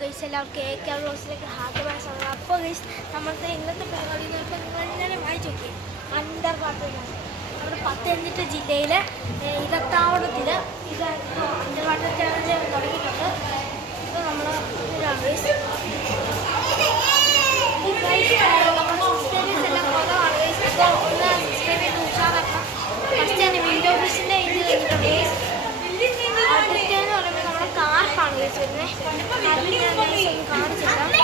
Guys എല്ലാവർക്കും AK വ്ളോഗ്സിലേക്ക് ഹാർദമായ സ്വാഗതം. അപ്പോൾ ഗൈസ് നമ്മളത്തെ ഇന്നത്തെ പരിപാടി ഇപ്പോൾ നിങ്ങൾ എല്ലാവരും വായിച്ചു നോക്കി അണ്ടർ വാട്ടറിലാണ് നമ്മുടെ പത്തനംതിട്ട ജില്ലയിലെ ഇടത്താവളത്തിൽ ഇതായിരുന്നു അണ്ടർ വാട്ടർ ചാലഞ്ച് തുടങ്ങിയിട്ടുണ്ട്. ഇപ്പോൾ നമ്മൾ ഇതാണ് ഗൈസ് നമ്മുടെ സബ്സ്ക്രൈബേഴ്സ് എല്ലാം കുറവാണ് ഗൈസ്. ഇപ്പോൾ ഒന്ന് സബ്സ്ക്രൈബ് ചെയ്ത് ഉഷാറാക്കാം. ഫസ്റ്റ് തന്നെ വിൻഡോ ഓഫീസിൻ്റെ ഇത് കഴിഞ്ഞിട്ടുണ്ട് ഗൈസ്. അടുത്തെന്ന് പറയുമ്പോൾ നമ്മുടെ കാർപ്പാണ് ഗൈസ് വരുന്നത്. കാണിച്ചിട്ടാണ്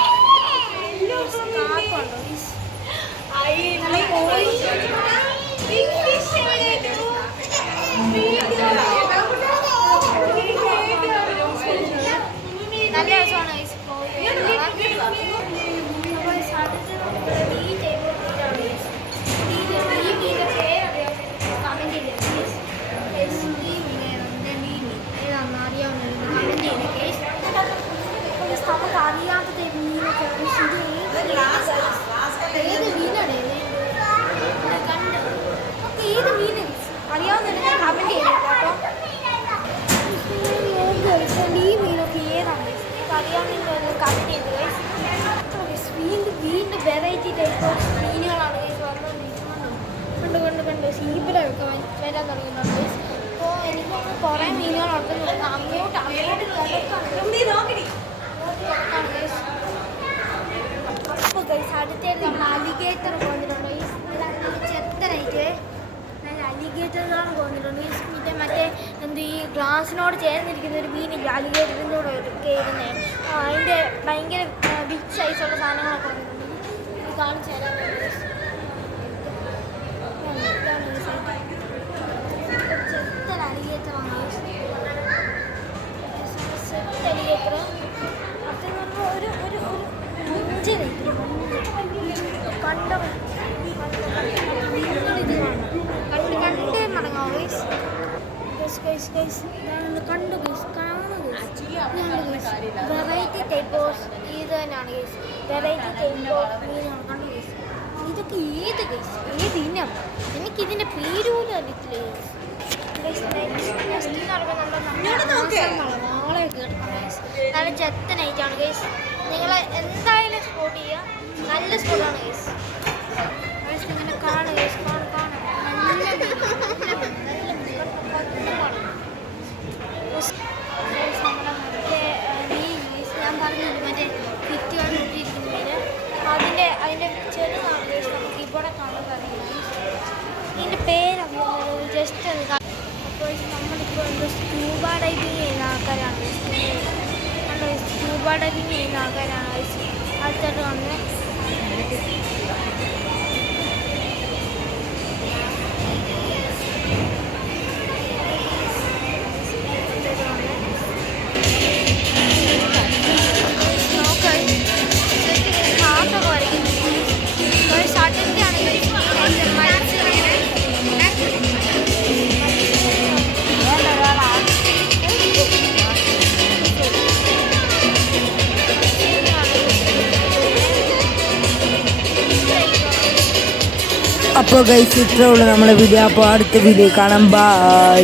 കാർപ്പുണ്ടോ ഗൈസ് നല്ല രസമാണ് ഗൈസ്. നമുക്ക് അറിയാത്ത മീനൊക്കെ ഏത് മീനാണ് കണ്ട് നമുക്ക് ഏത് മീൻ അറിയാവുന്ന കമൻറ്റ് ചെയ്തിട്ട് കേട്ടോ. ഈ മീനൊക്കെ ഏതാണ് അറിയാവുന്ന കമൻറ്റ് ചെയ്ത് വീണ്ടും വെറൈറ്റി ടൈപ്പ് മീനുകളാണ് കണ്ട് സീബിലൊക്കെ വരാൻ തുടങ്ങിയിട്ടുണ്ട്. അപ്പോൾ എനിക്കൊന്ന് കുറേ മീനുകളുണ്ടെന്ന് അങ്ങോട്ട് അപ്പോൾ ഗൈസ് അടുത്തായിട്ട് നമ്മൾ അലിഗേറ്റർ കൊണ്ടിട്ടുണ്ട്. ഈ ചെത്തനായിട്ട് നല്ല അലിഗേറ്ററുകളാണ് കൊണ്ടിട്ടുണ്ട്. ഈ മറ്റേ ഈ ഗ്ലാസിനോട് ചേർന്നിരിക്കുന്ന ഒരു മീനില്ല അലിഗേറ്ററിൻ്റെ കൂടെ കയറുന്നത്. അതിൻ്റെ ഭയങ്കര ബിഗ് സൈസുള്ള സാധനങ്ങളൊക്കെ വന്നിട്ടുണ്ട്. ഇത് കാണിച്ചു തരാം. ചെത്തൻ അലിഗേറ്ററാണ് അലിഗേറ്റർ. ഒരു കണ്ടോ കണ്ടേ മടങ്ങാവോ കണ്ടു വെറൈറ്റി ടൈപ്പ് ഓഫ് ഇത് തന്നെയാണ് ഗൈസ്. വെറൈറ്റി ടൈപ്പ് ഓഫ് മീനാണ് കണ്ടു ഗൈസ്. ഇതൊക്കെ ഏത് ഗൈസ് ഏത് ഇനം എനിക്കിതിൻ്റെ പേര് പോലും അറിയത്തില്ല ഗൈസ്. നാളെ കേട്ടോ ഗൈസ്. നല്ല ചെത്തനായിട്ടാണ് ഗൈസ്. നിങ്ങൾ എന്തായാലും സ്പോട്ട് ചെയ്യുക. നല്ല സ്പോട്ടാണ് ഗൈസ്. ഇങ്ങനെ കാണുക ഗൈസ്. കാണും നമ്മുടെ മറ്റേ മീൻ ഗൈസ് ഞാൻ പറഞ്ഞില്ല മറ്റേ ഭിത്തിയോട് ഇട്ടിരിക്കുന്ന മീൻ അതിൻ്റെ ചെറുതാണ് ഗൈസ്. നമുക്ക് ഇവിടെ കാണാൻ സാധിക്കും. ഇതിൻ്റെ പേരറിയുന്നത് ജസ്റ്റ് ഒന്ന് കാണാം. അപ്പോൾ നമ്മളിപ്പോൾ എന്തോ സ്കൂബ ഡൈവിങ് ചെയ്യുന്ന ആൾക്കാരാണ്. സ്കൂബ ഡൈവിങ് ചെയ്യുന്ന ആൾക്കാരാണ് അടുത്തായിട്ട് കാണുന്നത്. അപ്പോൾ ഗൈസ് ഇത്രേ ഉള്ളൂ നമ്മളെ വീഡിയോ. അപ്പോൾ അടുത്ത വീഡിയോ കാണാം. ബൈ.